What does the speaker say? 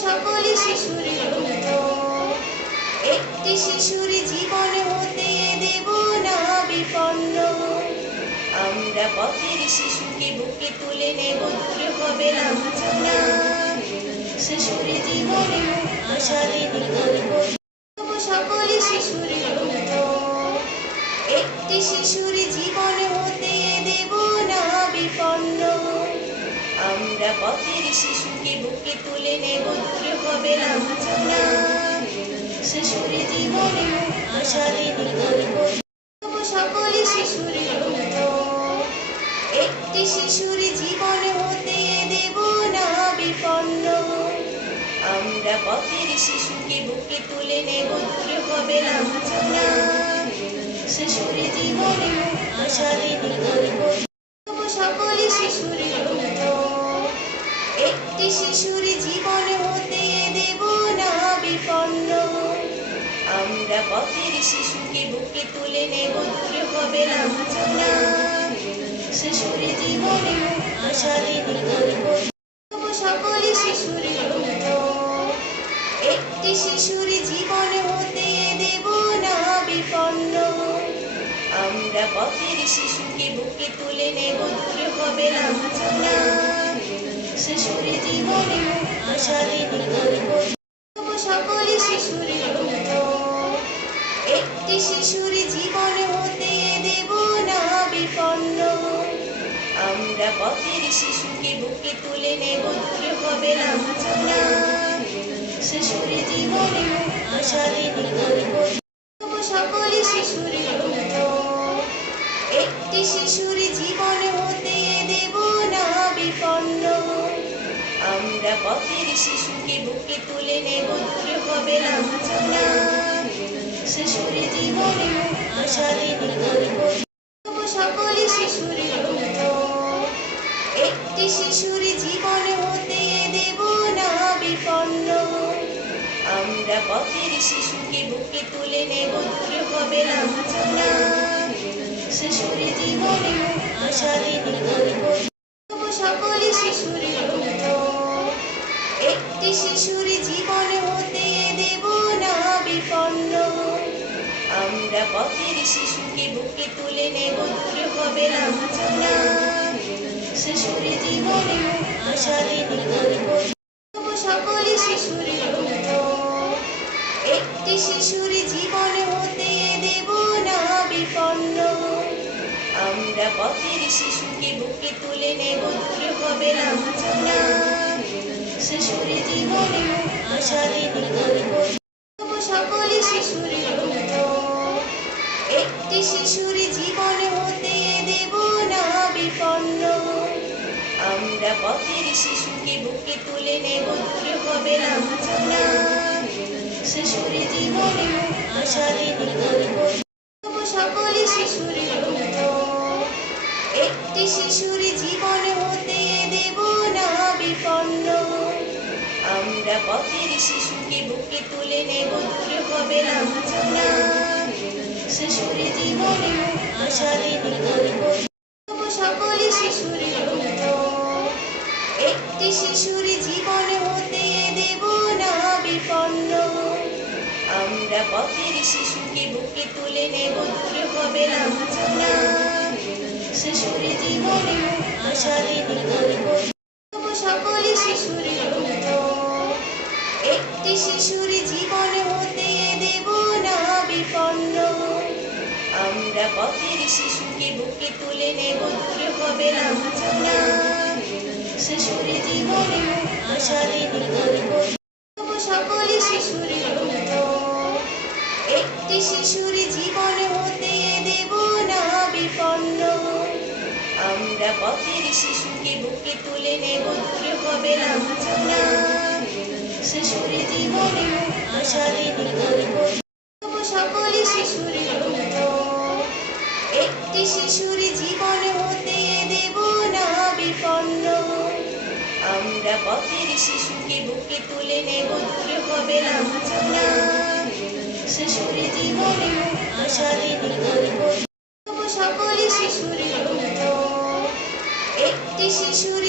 সকলে শিশুরই পুত্র, একটি শিশুর জীবন হতে দেব না বিপন্ন। আমরা পথের শিশুকে বুকে তুলে নেব, দূর হবে লাঞ্ছনা। শিশুর জীবনে আশা দিতে গল্প, সকলে শিশুরই পুত্র, একটি শিশুর জীবন হতে দেব না বিপন্ন। আমরা পথের শিশুকে বুকে তুলে নেব, দূর হবে লাঞ্ছনা। শিশুর জীবনে আশা দিতে গল্প, সকলে শিশুরই পুত্র, একটি শিশুর জীবন হতে দেব না বিপন্ন। আমরা পথের শিশুকে বুকে তুলে নেব, দূর হবে লাঞ্ছনা। শিশুর জীবনে আশা দিতে গল্প, সকলে শিশুরই পুত্র, একটি শিশুর জীবন হতে দেব না বিপন্ন। আমরা পথের শিশুকে বুকে তুলে নেব, দূর হবে লাঞ্ছনা। শিশুর জীবনে আশা দিতে গল্প, সকলে শিশুরই পুত্র, একটি শিশুর জীবন হতে দেব না বিপন্ন। আমরা পথের শিশুকে বুকে তুলে নেব, দূর হবে লাঞ্ছনা। শিশুর জীবনে আশা দিতে গল্প, সকলে শিশুরই পুত্র, একটি শিশুর জীবন হতে দেব না বিপন্ন। আমরা পথের শিশুকে বুকে তুলে নেব, দূর হবে লাঞ্ছনা। শিশুর জীবনে আশা দিতে গল্প, সকলে শিশুরই পুত্র, একটি শিশুর জীবন হতে দেব না বিপন্ন। আমরা পথের শিশুকে বুকে তুলে নেব, দূর হবে লাঞ্ছনা। শিশুর জীবনে আশা দিতে গল্প, সকলে শিশুরই পুত্র, একটি শিশুর জীবন হতে দেব না বিপন্ন। আমরা পথের শিশুকে বুকে তুলে নেব, দূর হবে লাঞ্ছনা। শিশুর জীবনে আশা দিতে গল্প, সকলে শিশুরই পুত্র, একটি শিশুর জীবন হতে দেব না বিপন্ন। আমরা পথের শিশুকে বুকে তুলে নেব, দূর হবে লাঞ্ছনা। শিশুর জীবনে আশা দিতে গল্প, সকলে শিশুরই পুত্র, একটি শিশুর জীবন হতে দেব না বিপন্ন। আমরা পথের শিশুকে বুকে তুলে নেব, দূর হবে লাঞ্ছনা। শিশুর জীবনে আশা দিতে গল্প, সকলে শিশুরই পুত্র, একটি শিশুর জীবন হতে দেব না বিপন্ন। আমরা পথের শিশুকে বুকে তুলে নেব, দূর হবে লাঞ্ছনা। শিশুর জীবনে আশা দিতে গল্প, সকলে শিশুরই পুত্র, একটি শিশুর জীবন হতে দেব না বিপন্ন। আমরা পথের শিশুকে বুকে তুলে নেব, দূর হবে লাঞ্ছনা। শিশুর জীবনে আশা দিতে গল্প, সকলে শিশুরই পুত্র, একটি শিশুর জীবন হতে দেব না বিপন্ন। আমরা পথের শিশুকে বুকে তুলে নেব, দূর হবে লাঞ্ছনা। শিশুর জীবনে আশা দিতে গল্প, সকলে শিশুরই পুত্র, একটি শিশুর জীবন হতে দেব না বিপন্ন। আমরা পথের শিশুকে বুকে তুলে নেব, দূর হবে লাঞ্ছনা। শিশুর জীবনে আশা দিতে গল্প, সকলে শিশুরই পুত্র, একটি শিশুর জীবন হতে দেব না বিপন্ন। আমরা পথের শিশুকে বুকে তুলে নেব, দূর হবে লাঞ্ছনা। শিশুর জীবনে আশা দিতে গল্প, সকলে শিশুরই পুত্র, একটি শিশুর জীবন হতে দেব না বিপন্ন। আমরা পথের শিশুকে বুকে তুলে নেব, দূর হবে লাঞ্ছনা। শিশুর জীবনে আশা দিতে গল্প, সকলে শিশুরই পুত্র, একটি শিশুর